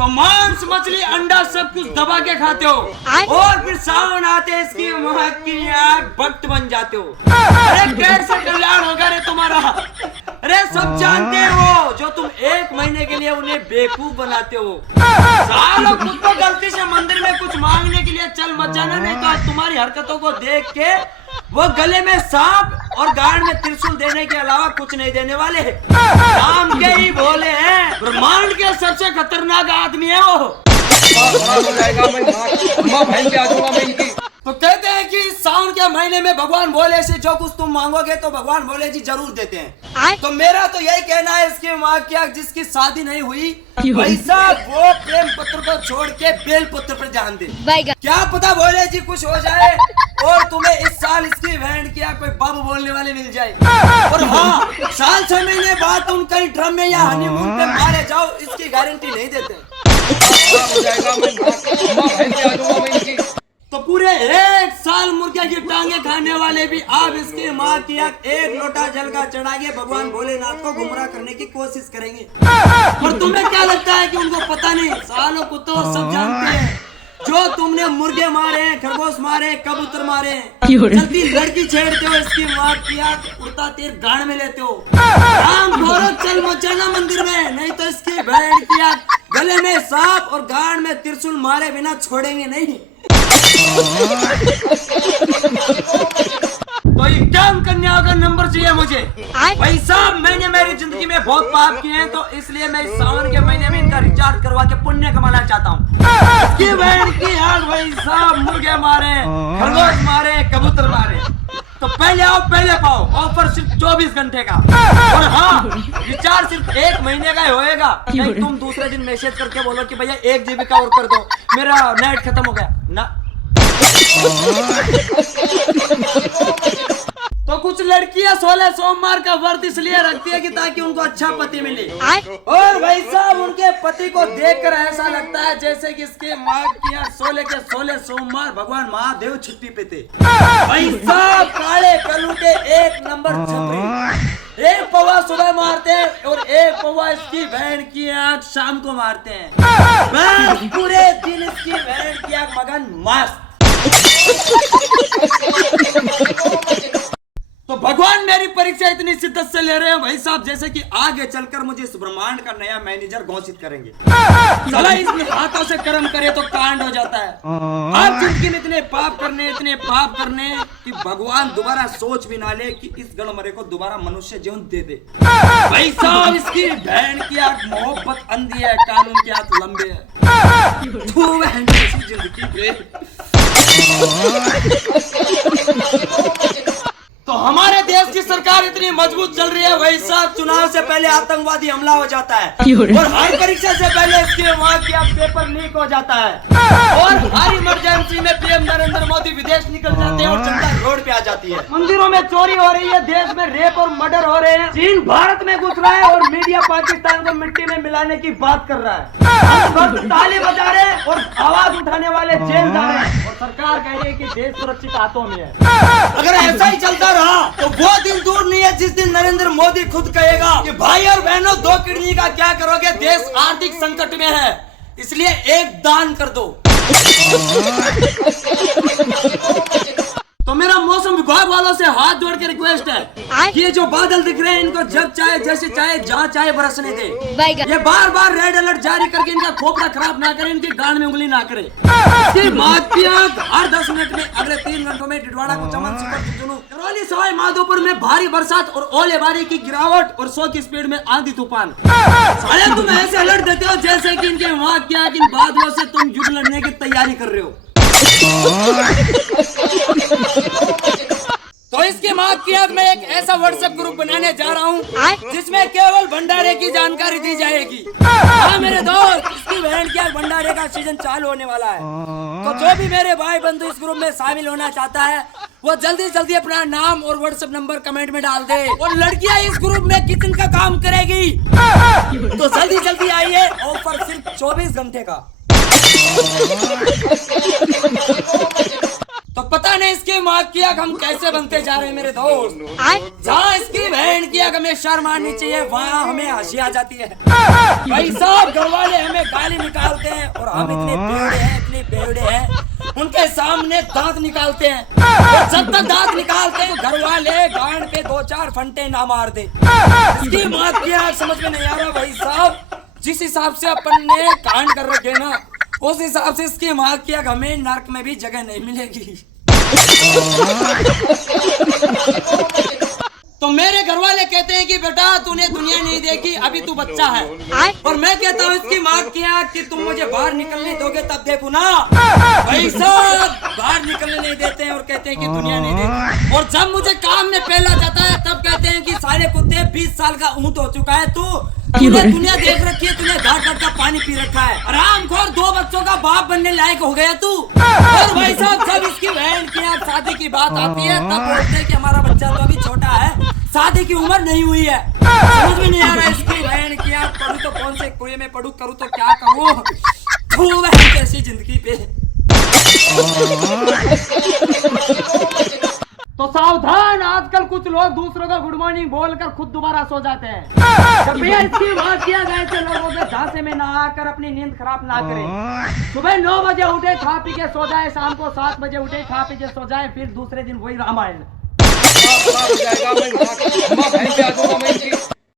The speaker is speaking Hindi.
तो मांस मछली अंडा सब कुछ दबा के खाते हो और फिर सावन आते इसकी माँ की आँख भक्त बन जाते हो। अरे कैसे कल्याण होगा रे तुम्हारा। अरे सब जानते हो जो तुम एक महीने के लिए उन्हें बेवकूफ बनाते हो। सालों खुद को गलती से मंदिर में कुछ मांगने के लिए चल मत जाना, नहीं तो आज तुम्हारी हरकतों को देख के वो गले में सांप और गाड़ में त्रिशूल देने के अलावा कुछ नहीं देने वाले। राम के ही बोले हैं, ब्रह्मांड के सबसे खतरनाक आदमी है वो। तो कहते हैं कि सावन के महीने में भगवान भोले से जो कुछ तुम मांगोगे तो भगवान भोले जी जरूर देते हैं। तो मेरा तो यही कहना है इसकी माँ क्या जिसकी शादी नहीं हुई वैसा वो प्रेम पत्र को छोड़ के बेल पत्र पर ध्यान दे। क्या पता भोले जी खुश हो जाए और तुम्हें इस साल इसकी बहन की कोई बाबू बोलने वाले मिल जाए। और हाँ, साल 6 महीने बाद तुम कहीं ड्रम में या हनीमून पे मारे जाओ इसकी गारंटी नहीं देते। तो पूरे 1 साल मुर्गे की टांगे खाने वाले भी आप इसकी माँ की एक लोटा जल का चढ़ा के भगवान भोलेनाथ को गुमराह करने की कोशिश करेंगे। और तुम्हें क्या लगता है कि उनको पता नहीं? सालों को तो सब जानते हैं। जो तुमने मुर्गे मारे, खरगोश मारे, कबूतर मारे, जल्दी लड़की छेड़ते हो इसकी माँ की उड़ता तीर गाड़ में लेते हो। राम घोरो चल मत जाना मंदिर में, नहीं तो इसकी बहन की गले में सांप और गाड़ में त्रिशूल मारे बिना छोड़ेंगे नहीं। तो ये काम करने का नंबर चाहिए मुझे। भाई साहब मैंने मेरी जिंदगी में बहुत पाप किए हैं तो इसलिए मैं इस सावन के महीने में इनका रिचार्ज करवा के पुण्य कमाना चाहता हूँ। इसकी बहन की आग भाई साहब मुर्गे मारे, खरगोश मारे, कबूतर मारे। तो पहले आओ पहले पाओ, ऑफर सिर्फ 24 घंटे का। और हाँ, रिचार्ज सिर्फ 1 महीने का ही होएगा। नहीं तुम दूसरे दिन मैसेज करके बोलो कि भैया 1 GB का और कर दो, मेरा नेट खत्म हो गया ना। तो कुछ लड़कियां 16 सोमवार का व्रत इसलिए रखती है कि ताकि उनको अच्छा पति मिले। और भाई साहब उनके पति को देखकर ऐसा लगता है जैसे कि इसके माँ की 16 के 16 सोमवार भगवान महादेव छुट्टी पे थे। भाई साहब काले कलूटे 1 नंबर छपरी। 1 पौवा सुबह मारते हैं और 1 पौवा इसकी बहन की आँख शाम को मारते हैं। बस पूरे दिन इसकी बहन की आँख मगन मस्त। तो भगवान मेरी परीक्षा इतनी शिद्दत से ले रहे हैं भाई साहब जैसे कि आगे चलकर मुझे इस ब्रह्मांड का नया मैनेजर घोषित करेंगे। साला इसमें हाथों से कर्म करे तो कांड हो जाता है। आप जिंदगी में इतने पाप करने कि भगवान दोबारा सोच भी ना ले कि इस गणमरे को दोबारा मनुष्य जीवन दे दे। भाई साहब इसकी बहन की आंख मोहब्बत अंधी है, कानून के हाथ लंबे है। जिंदगी तो हमारे देश की सरकार इतनी मजबूत चल रही है भाई साहब, चुनाव से पहले आतंकवादी हमला हो जाता है और हर परीक्षा से पहले इसके वहाँ की पेपर लीक हो जाता है और हर इमरजेंसी में पीएम नरेंद्र मोदी विदेश निकल जाते हैं और जनता रोड पे आ जाती है। मंदिरों में चोरी हो रही है, देश में रेप और मर्डर हो रहे हैं, चीन भारत में घुस रहा है और मीडिया पाकिस्तान को मिट्टी में मिलाने की बात कर रहा है। ताली बजा रहे हैं और आवाज उठाने वाले जेल जा रहे हैं और सरकार कह रही है कि देश सुरक्षित हाथों में है। अगर ऐसा ही चलता तो वो दिन दूर नहीं है जिस दिन नरेंद्र मोदी खुद कहेगा कि भाई और बहनों 2 किडनी का क्या करोगे, देश आर्थिक संकट में है इसलिए एक दान कर दो। तो मेरा मौसम विभाग वालों से हाथ जोड़ के रिक्वेस्ट है कि ये जो बादल दिख रहे हैं इनको जब चाहे जैसे चाहे जहाँ चाहे बरसने दे। ये बार बार रेड अलर्ट जारी करके इनका खोपड़ा खराब ना करे, इनकी गांड में उंगली ना करे। हर 10 मिनट में अगले 3 घंटों में डिडवाड़ा को चमन करौली सवाई माधोपुर में भारी बरसात और ओलेबारी की गिरावट और 100 की स्पीड में आंधी तूफान। साले तुम ऐसे अलर्ट देते हो जैसे कि इनके वहाँ क्या इन बादलों से तुम युद्ध लड़ने की तैयारी कर रहे हो। तो इसके माँ की याद में एक ऐसा व्हाट्सएप ग्रुप बनाने जा रहा हूँ जिसमें केवल भंडारे की जानकारी दी जाएगी। हाँ मेरे दोस्त, इसकी बहन की आज भंडारे का सीजन चालू होने वाला है। तो जो भी मेरे भाई बंधु इस ग्रुप में शामिल होना चाहता है वो जल्दी जल्दी अपना नाम और व्हाट्सएप नंबर कमेंट में डाल दे। और लड़कियां इस ग्रुप में किचन का काम करेगी तो जल्दी जल्दी आइए, ऑफर सिर्फ 24 घंटे का। तो पता नहीं इसकी माँ की आग हम कैसे बनते जा रहे हैं मेरे दोस्त। जहाँ इसकी बहन की आग हमें शर्म आनी चाहिए वहाँ हमें हंसी आ जाती है। भाई साहब घर वाले हमें गाली निकालते हैं और हम इतने बेवड़े हैं उनके सामने दांत निकालते हैं। और जब तक दांत निकालते हैं घर वाले गांड पे 2-4 फंटे ना मार दे। इसकी माँ की आग समझ में नहीं आ रहा भाई साहब। जिस हिसाब से अपन ने कांड कर रखे ना उस हिसाब से इसकी माँ की आग हमें नर्क में भी जगह नहीं मिलेगी। तो मेरे घर वाले कहते हैं कि बेटा तूने दुनिया नहीं देखी अभी तू बच्चा है। और मैं कहता हूँ इसकी माँ की आग कि तुम मुझे बाहर निकलने दोगे तब देखो ना। भाई साहब बाहर निकलने नहीं देते हैं और कहते हैं कि दुनिया नहीं देखी। और जब मुझे काम में पहला जाता है तब कहते हैं कि साले कुत्ते 20 साल का ऊँट हो चुका है तूने दुनिया देख रखी है, तूने घाट घाट का पानी पी रखा है, आरामखोर 2 बच्चों का बाप बनने लायक हो गया तू। और भाई साहब जब इसकी बहन की अब शादी की बात आती है तब बोलते हैं कि हमारा बच्चा तो अभी छोटा है, शादी की उम्र नहीं हुई है। समझ में नहीं आ रहा है इसकी बहन की अब पढ़ू तो कौन से कुएं में पढ़ू, करूँ तो क्या करूँ। तू बहन कैसी जिंदगी पे। तो सावधान, आजकल कुछ लोग दूसरों का गुड मॉर्निंग बोलकर खुद दोबारा सो जाते हैं। कृपया इसकी बात किया जाए ऐसे लोगों के झांसे में ना आकर अपनी नींद खराब ना करें। सुबह 9 बजे उठे खा पी के सो जाए, शाम को 7 बजे उठे खा पी के सो जाए, फिर दूसरे दिन वही रामायण।